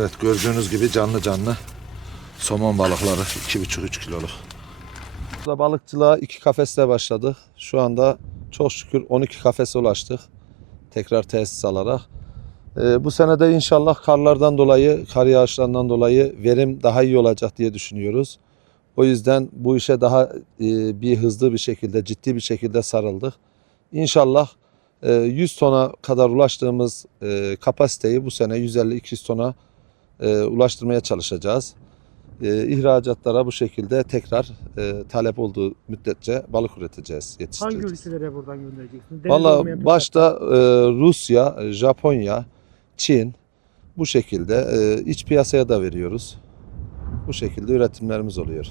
Evet gördüğünüz gibi canlı canlı somon balıkları 2,5-3 kiloluk. Burada balıkçılığa iki kafeste başladık. Şu anda çok şükür 12 kafese ulaştık. Tekrar tesis alarak. Ee, bu sene de inşallah karlardan dolayı, kar yağışlarından dolayı verim daha iyi olacak diye düşünüyoruz. O yüzden bu işe daha e, bir hızlı bir şekilde, ciddi bir şekilde sarıldık. İnşallah e, 100 tona kadar ulaştığımız e, kapasiteyi bu sene 150-200 tona e, ulaştırmaya çalışacağız. E, ihracatlara bu şekilde tekrar e, talep olduğu müddetçe balık üreteceğiz, Hangi yetiştireceğiz. ülkelere buradan göndereceksiniz? Deniz Valla başta e, Rusya, Japonya, Çin bu şekilde e, iç piyasaya da veriyoruz. Bu şekilde üretimlerimiz oluyor.